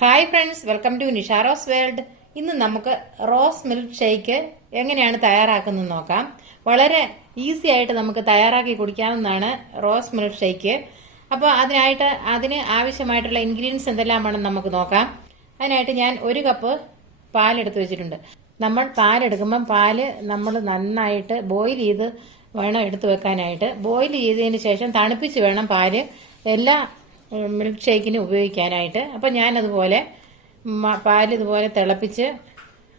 Hi friends, welcome to Nisharos world. ഇന്ന് നമുക്ക് rose milk shake എങ്ങനെയാണ് തയ്യാറാക്കുന്നത് നോക്കാം. വളരെ ഈസി ആയിട്ട് നമുക്ക് തയ്യാറാക്കി കുടിക്കാവുന്നതാണ് റോസ് മിൽക്ക് ഷേക്ക്. അപ്പോൾ അതിന് ആവശ്യമായിട്ടുള്ള ഇൻഗ്രീഡിയൻസ് എന്തെല്ലാമാണെന്ന് നമുക്ക് നോക്കാം. അതിനായിട്ട് ഞാൻ 1 കപ്പ് പാലെടുത്ത് വെച്ചിട്ടുണ്ട്. നമ്മൾ പാലെടുക്കുമ്പം പാല് നമ്മൾ നന്നായിട്ട് ബോയിൽ ചെയ്ത് വേണം എടുത്തു വെക്കാനായിട്ട്. ബോയിൽ ചെയ്തതിന് ശേഷം തണുപ്പിച്ച് വേണം പാല് എല്ലാ മിൽക്ക് ഷേക്കിന് ഉപയോഗിക്കാനായിട്ട്. അപ്പം ഞാനതുപോലെ പാൽ ഇതുപോലെ തിളപ്പിച്ച്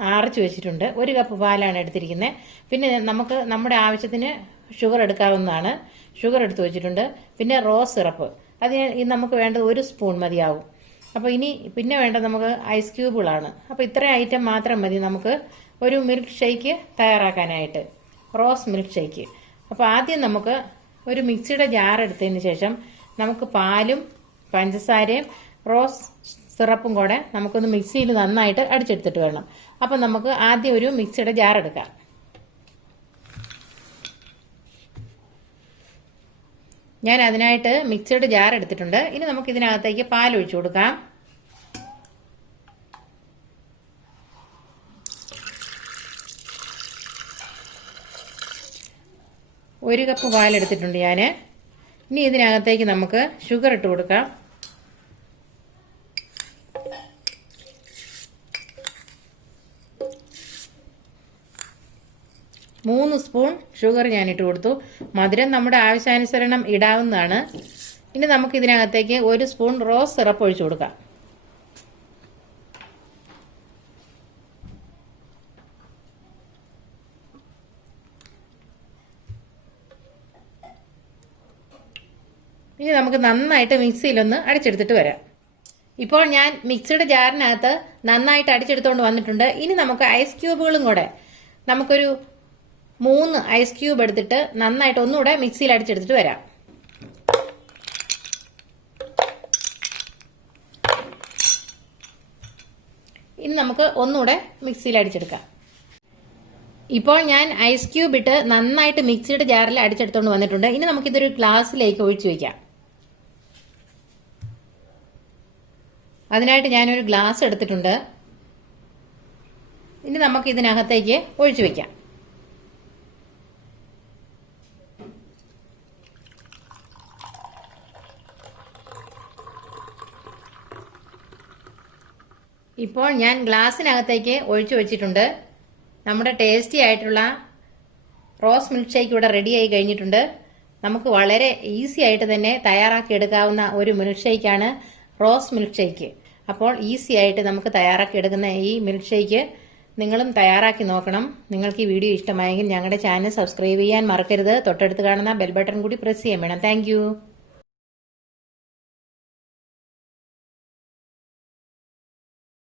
ആറിച്ച് വെച്ചിട്ടുണ്ട്. 1 കപ്പ് പാലാണ് എടുത്തിരിക്കുന്നത്. പിന്നെ നമുക്ക് നമ്മുടെ ആവശ്യത്തിന് ഷുഗർ എടുക്കാവുന്നതാണ്. ഷുഗർ എടുത്ത് വെച്ചിട്ടുണ്ട്. പിന്നെ റോസ് സിറപ്പ്, അതിന് നമുക്ക് വേണ്ടത് 1 സ്പൂൺ മതിയാവും. അപ്പോൾ പിന്നെ വേണ്ടത് നമുക്ക് ഐസ് ക്യൂബുകളാണ്. അപ്പോൾ ഇത്രയും ഐറ്റം മാത്രം മതി നമുക്ക് ഒരു മിൽക്ക് ഷേക്ക് തയ്യാറാക്കാനായിട്ട്, റോസ് മിൽക്ക് ഷേക്ക്. അപ്പോൾ ആദ്യം നമുക്ക് ഒരു മിക്സിയുടെ ജാർ എടുത്തതിന് ശേഷം നമുക്ക് പാലും പഞ്ചസാരയും റോസ് സിറപ്പും കൂടെ നമുക്കൊന്ന് മിക്സിയിൽ നന്നായിട്ട് അടിച്ചെടുത്തിട്ട് വേണം. അപ്പം നമുക്ക് ആദ്യം ഒരു മിക്സിയുടെ ജാർ എടുക്കാം. ഞാൻ അതിനായിട്ട് മിക്സിയുടെ ജാർ എടുത്തിട്ടുണ്ട്. ഇനി നമുക്ക് ഇതിനകത്തേക്ക് പാൽ ഒഴിച്ചു കൊടുക്കാം. ഒരു കപ്പ് പാലെടുത്തിട്ടുണ്ട് ഞാൻ. ഇനി ഇതിനകത്തേക്ക് നമുക്ക് ഷുഗർ ഇട്ട് കൊടുക്കാം. 3 സ്പൂൺ ഷുഗർ ഞാൻ ഇട്ട് കൊടുത്തു. മധുരം നമ്മുടെ ആവശ്യാനുസരണം ഇടാവുന്നതാണ്. ഇനി നമുക്ക് ഇതിനകത്തേക്ക് 1 സ്പൂൺ റോസ് സിറപ്പ് ഒഴിച്ചു കൊടുക്കാം. ഇനി നമുക്ക് നന്നായിട്ട് മിക്സിയിലൊന്ന് അടിച്ചെടുത്തിട്ട് വരാം. ഇപ്പോൾ ഞാൻ മിക്സിയുടെ ജാറിനകത്ത് നന്നായിട്ട് അടിച്ചെടുത്തുകൊണ്ട് വന്നിട്ടുണ്ട്. ഇനി നമുക്ക് ഐസ് ക്യൂബുകളും കൂടെ നമുക്കൊരു 3 ഐസ് ക്യൂബ് എടുത്തിട്ട് നന്നായിട്ട് ഒന്നുകൂടെ മിക്സിയിൽ അടിച്ചെടുത്തിട്ട് വരാം. ഇനി നമുക്ക് ഒന്നുകൂടെ മിക്സിയിൽ അടിച്ചെടുക്കാം. ഇപ്പോൾ ഞാൻ ഐസ് ക്യൂബ് ഇട്ട് നന്നായിട്ട് മിക്സിയുടെ ജാറിൽ അടിച്ചെടുത്തുകൊണ്ട് വന്നിട്ടുണ്ട്. ഇനി നമുക്കിതൊരു ഗ്ലാസ്സിലേക്ക് ഒഴിച്ചു വയ്ക്കാം. അതിനായിട്ട് ഞാനൊരു ഗ്ലാസ് എടുത്തിട്ടുണ്ട്. ഇനി നമുക്ക് ഇതിനകത്തേക്ക് ഒഴിച്ചു വയ്ക്കാം. ഇപ്പോൾ ഞാൻ ഗ്ലാസ്സിനകത്തേക്ക് ഒഴിച്ചു വെച്ചിട്ടുണ്ട്. നമ്മുടെ ടേസ്റ്റി ആയിട്ടുള്ള റോസ് മിൽക്ക് ഷേക്ക് ഇവിടെ റെഡിയായി കഴിഞ്ഞിട്ടുണ്ട്. നമുക്ക് വളരെ ഈസി ആയിട്ട് തന്നെ തയ്യാറാക്കി എടുക്കാവുന്ന ഒരു മിൽക്ക് ഷേക്കാണ് റോസ് മിൽക്ക് ഷേക്ക്. അപ്പോൾ ഈസി ആയിട്ട് നമുക്ക് തയ്യാറാക്കി എടുക്കുന്ന ഈ മിൽക്ക് ഷേക്ക് നിങ്ങളും തയ്യാറാക്കി നോക്കണം. നിങ്ങൾക്ക് ഈ വീഡിയോ ഇഷ്ടമായെങ്കിൽ ഞങ്ങളുടെ ചാനൽ സബ്സ്ക്രൈബ് ചെയ്യാൻ മറക്കരുത്. തൊട്ടടുത്ത് കാണുന്ന ബെൽ ബട്ടൺ കൂടി പ്രസ് ചെയ്യാൻ വേണം. താങ്ക്